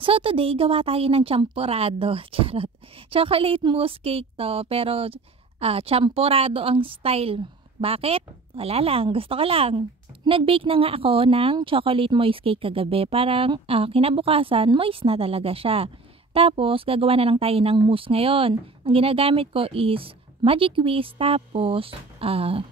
So today, gawa tayo ng champorado. Charot. Chocolate mousse cake to, pero champorado ang style. Bakit? Wala lang, gusto ko lang. Nag-bake na nga ako ng chocolate moist cake kagabi. Parang kinabukasan, moist na talaga siya. Tapos, gagawa na lang tayo ng mousse ngayon. Ang ginagamit ko is Magic Whisk, tapos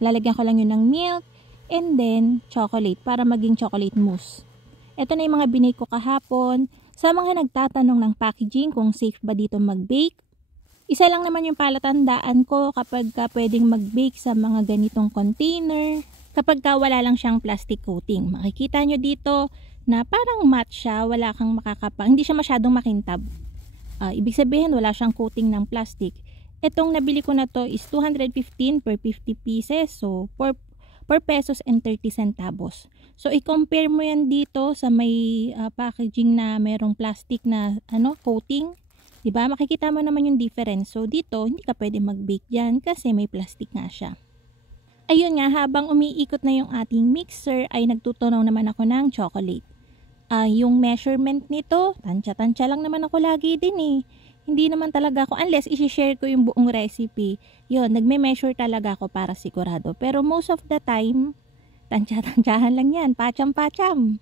lalagyan ko lang yun ng milk, and then chocolate para maging chocolate mousse. Ito na yung mga binake ko kahapon. Sa mga nagtatanong ng packaging kung safe ba dito mag-bake, isa lang naman yung palatandaan ko kapag pwedeng mag-bake sa mga ganitong container, kapag wala lang siyang plastic coating. Makikita nyo dito na parang matte siya, wala kang hindi siya masyadong makintab. Ibig sabihin wala siyang coating ng plastic. Itong nabili ko na to is 215 per 50 pieces, so 4 pesos and 30 centavos. So i-compare mo yan dito sa may packaging na merong plastic na coating. Diba? Makikita mo naman yung difference. So dito hindi ka pwede mag-bake diyan kasi may plastic nga siya. Ayun nga, habang umiikot na yung ating mixer ay nagtutunaw naman ako ng chocolate. Yung measurement nito, tansya-tansya lang naman ako lagi din eh. Hindi naman talaga ako, unless isi-share ko yung buong recipe, yun, nagme-measure talaga ako para sigurado. Pero most of the time, tansya-tansyahan lang yan, pacham-pacham.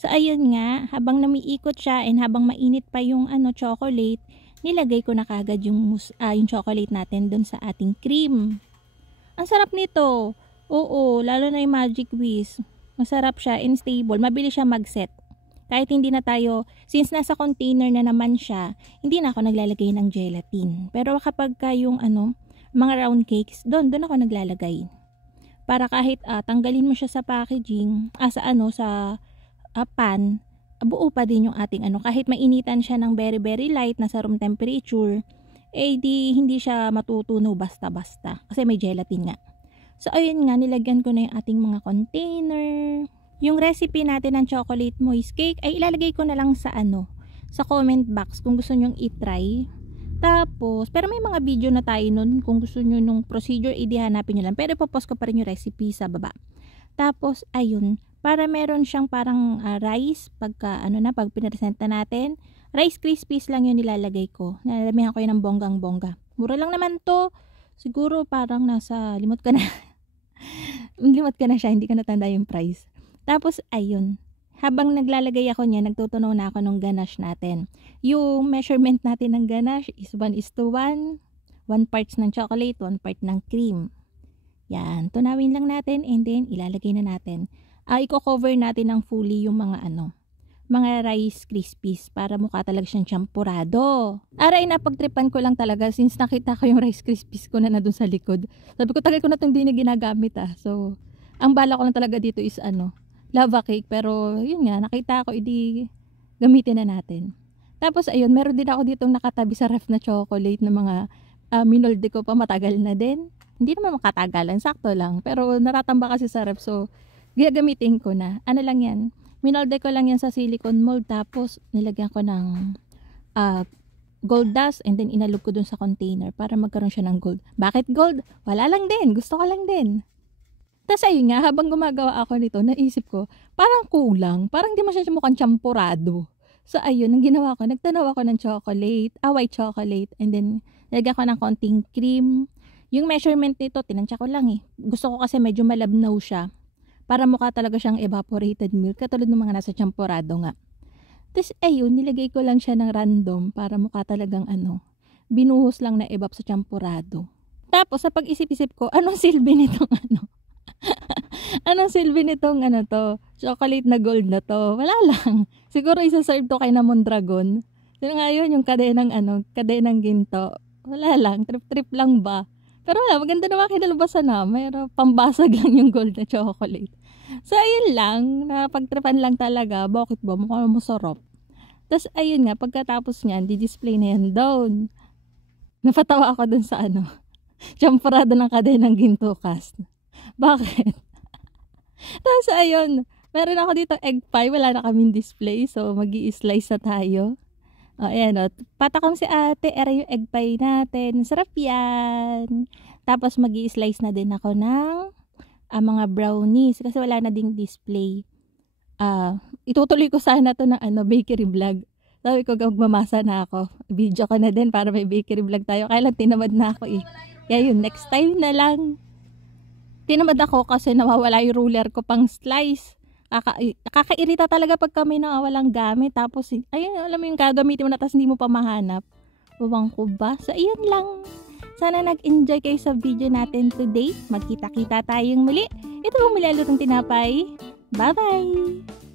So ayun nga, habang namiikot siya and habang mainit pa yung chocolate, nilagay ko na kagad yung chocolate natin dun sa ating cream. Ang sarap nito. Oo, lalo na yung Magic Whisk. Masarap siya and stable, mabilis siya mag-set. Kahit hindi na tayo, since nasa container na naman siya, hindi na ako naglalagay ng gelatin. Pero kapag yung mga round cakes, doon ako naglalagay. Para kahit tanggalin mo siya sa packaging, sa pan, buo pa din yung ating kahit mainitan siya ng very very light, nasa room temperature, hindi siya matutunaw basta-basta. Kasi may gelatin nga. So ayun nga, nilagyan ko na yung ating mga container. Yung recipe natin ng chocolate moist cake ay ilalagay ko na lang sa sa comment box kung gusto nyong i-try. Tapos, pero may mga video na tayo nun kung gusto nyo nung procedure, hanapin nyo lang. Pero ipopost ko pa rin yung recipe sa baba. Tapos, ayun, para meron siyang parang rice, pag pinapresenta natin, Rice Krispies lang yung nilalagay ko. Nalalamihan ko yun ng bonggang-bongga. Mura lang naman to. Siguro parang limot ka na. Limot ka na siya, hindi ka natanda yung price. Tapos, ayun. Habang naglalagay ako niya, nagtutunaw na ako ng ganache natin. Yung measurement natin ng ganache is 1:1. 1 parts ng chocolate, 1 part ng cream. Yan. Tunawin lang natin and then ilalagay na natin. Iko-cover natin ng fully yung mga mga Rice Krispies para mukha talaga siyang champurado. Aray, napagtripan ko lang talaga since nakita ko yung Rice Krispies ko na nandun sa likod. Sabi ko, tagal ko na itong di na ginagamit So, ang bala ko lang talaga dito is lava cake, pero yun nga, nakita ko, gamitin na natin. Tapos ayun, meron din ako ditong nakatabi sa ref na chocolate na mga minolde ko pa, matagal na din. Hindi naman makatagalan, sakto lang, pero naratamba kasi sa ref, so gagamitin ko na. Lang yan, minolde ko lang yan sa silicone mold, tapos nilagyan ko ng gold dust and then inalog ko dun sa container para magkaroon siya ng gold. Bakit gold? Wala lang din, gusto ko lang din. Tapos ayun nga, habang gumagawa ako nito, naisip ko, parang kulang. Parang di masyadong mukhang champurado. So ayun, ang ginawa ko, nagtanaw ako ng chocolate, white chocolate, and then nilagyan ko ng konting cream. Yung measurement nito, tinansya ko lang eh. Gusto ko kasi medyo malabnaw siya. Para mukha talaga siyang evaporated milk, katulad ng mga nasa champurado nga. Tapos ayun, nilagay ko lang siya ng random para mukha talagang binuhos lang na evap sa champurado. Tapos sa pag-isip-isip ko, anong silbi nitong anong silbi nitong to? Chocolate na gold na to. Wala lang. Siguro isa-serve to kay Namon Dragon. So ngayon yung kadenang ginto. Wala lang. Trip-trip lang ba? Pero wala, maganda naman kinalabasan na. Mayroon pambasag lang yung gold na chocolate. So ayun lang. Napagtripan lang talaga. Bakit ba? Mukhang masarap. Tapos ayun nga, pagkatapos niyan, di-display na yan down. Napatawa ako dun sa champurado ng kadenang ginto cast. Bakit? Tapos ayun, meron ako dito egg pie, wala na kaming display, so magi-slice na tayo. Ayan patakam si ate, era yung egg pie natin, sarap yan. Tapos magi-slice na din ako ng mga brownies, kasi wala na ding display. Itutuloy ko sana to ng bakery vlog. Sabi ko, magmamasa na ako. Video ko na din para may bakery vlog tayo. Kaya lang tinamad na ako eh. Kaya yun, next time na lang. Tinamad ako kasi nawawala yung ruler ko pang slice. Kakairita talaga pag kami nawawalang gamit. Tapos, ayun, alam mo yung gagamitin mo na tapos hindi mo pa mahanap. Bawang ko ba? So, ayun lang. Sana nag-enjoy kayo sa video natin today. Magkita-kita tayong muli. Ito po muli alutong tinapay. Bye-bye!